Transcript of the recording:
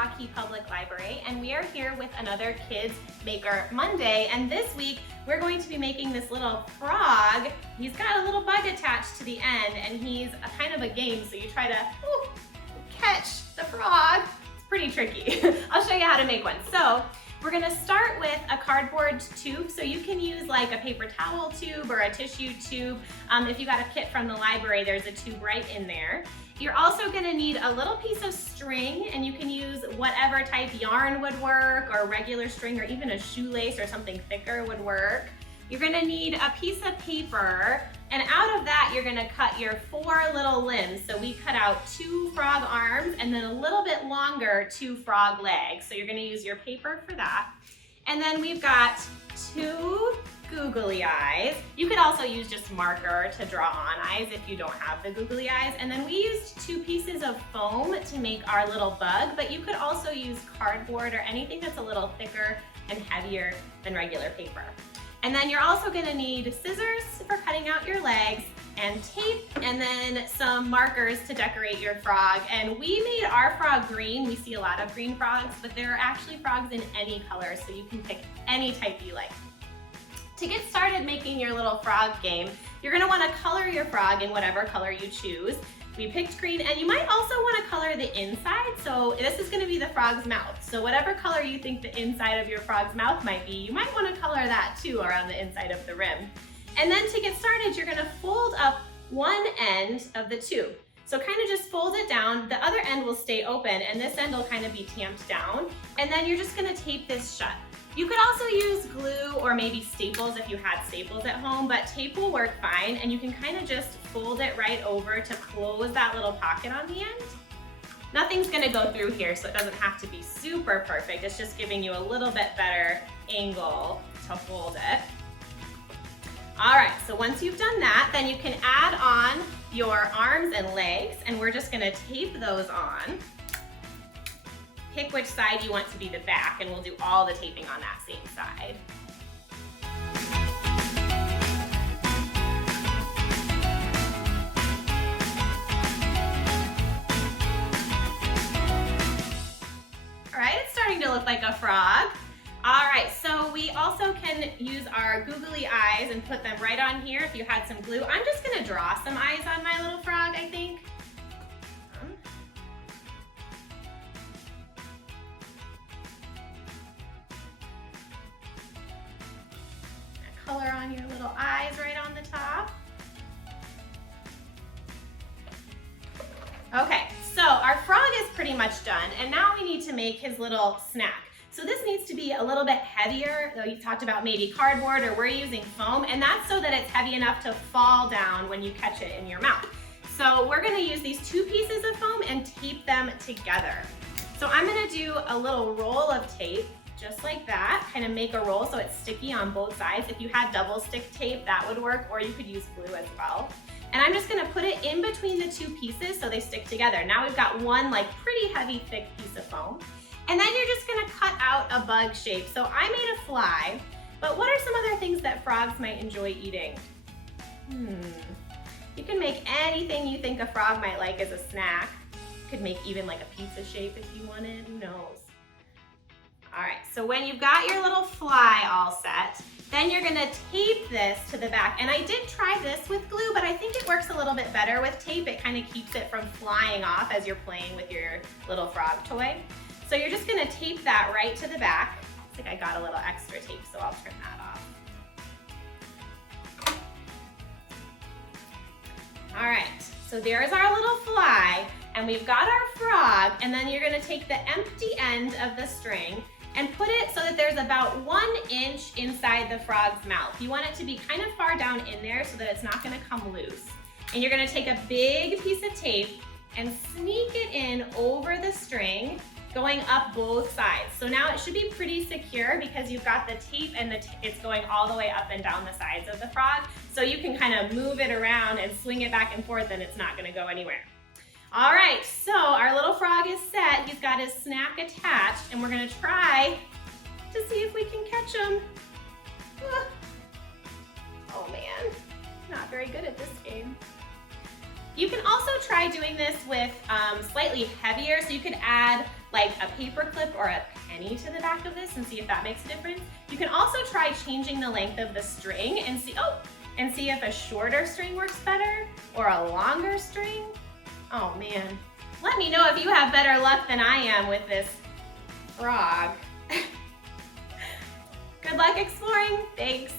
Waukee Public Library, and we are here with another Kids Maker Monday. And this week, we're going to be making this little frog. He's got a little bug attached to the end, and he's a kind of a game, so you try to catch the frog. It's pretty tricky. I'll show you how to make one. So we're gonna start with a cardboard tube. So you can use like a paper towel tube or a tissue tube. If you got a kit from the library, there's a tube right in there. You're also gonna need a little piece of string, and you can use whatever type yarn would work, or regular string, or even a shoelace or something thicker would work. You're gonna need a piece of paper, and out of that you're gonna cut your 4 little limbs. So we cut out 2 frog arms and then a little bit longer 2 frog legs. So you're gonna use your paper for that. And then we've got 2 googly eyes. You could also use just marker to draw on eyes if you don't have the googly eyes. And then we used 2 pieces of foam to make our little bug, but you could also use cardboard or anything that's a little thicker and heavier than regular paper. And then you're also gonna need scissors for cutting out your legs, and tape, and then some markers to decorate your frog. And we made our frog green. We see a lot of green frogs, but there are actually frogs in any color, so you can pick any type you like. To get started making your little frog game, you're gonna wanna color your frog in whatever color you choose. We picked green, and you might also wanna color the inside. So this is gonna be the frog's mouth. So whatever color you think the inside of your frog's mouth might be, you might wanna color that too around the inside of the rim. And then to get started, you're gonna fold up one end of the tube. So kind of just fold it down. The other end will stay open, and this end will kind of be tamped down. And then you're just gonna tape this shut. You could also use glue or maybe staples if you had staples at home, but tape will work fine, and you can kind of just fold it right over to close that little pocket on the end. Nothing's gonna go through here, so it doesn't have to be super perfect. It's just giving you a little bit better angle to hold it. All right, so once you've done that, then you can add on your arms and legs, and we're just gonna tape those on. Pick which side you want to be the back, and we'll do all the taping on that same side. All right, it's starting to look like a frog. All right, so we also can use our googly eyes and put them right on here if you had some glue. I'm just gonna draw some eyes on my little frog, I think. Color on your little eyes right on the top. Okay, so our frog is pretty much done, and now we need to make his little snack. So this needs to be a little bit heavier. So you talked about maybe cardboard, or we're using foam, and that's so that it's heavy enough to fall down when you catch it in your mouth. So we're gonna use these 2 pieces of foam and tape them together. So I'm gonna do a little roll of tape, just like that, kind of make a roll so it's sticky on both sides. If you had double stick tape, that would work, or you could use glue as well. And I'm just gonna put it in between the 2 pieces so they stick together. Now we've got one like pretty heavy, thick piece of foam. And then you're just gonna cut out a bug shape. So I made a fly, but what are some other things that frogs might enjoy eating? You can make anything you think a frog might like as a snack. You could make even like a pizza shape if you wanted, who knows? All right, so when you've got your little fly all set, then you're gonna tape this to the back. And I did try this with glue, but I think it works a little bit better with tape. It kind of keeps it from flying off as you're playing with your little frog toy. So you're just gonna tape that right to the back. I think I got a little extra tape, so I'll turn that off. All right, so there's our little fly, and we've got our frog, and then you're gonna take the empty end of the string and put it so that there's about 1 inch inside the frog's mouth. You want it to be kind of far down in there so that it's not gonna come loose. And you're gonna take a big piece of tape and sneak it in over the string, going up both sides. So now it should be pretty secure because you've got the tape, and it's going all the way up and down the sides of the frog. So you can kind of move it around and swing it back and forth, and it's not gonna go anywhere. All right, so our little frog is set. He's got his snack attached, and we're gonna try to see if we can catch him. Oh man, not very good at this game. You can also try doing this with slightly heavier, so you could add like a paper clip or a penny to the back of this and see if that makes a difference. You can also try changing the length of the string and see if a shorter string works better or a longer string. Oh man, let me know if you have better luck than I am with this frog. Good luck exploring, thanks.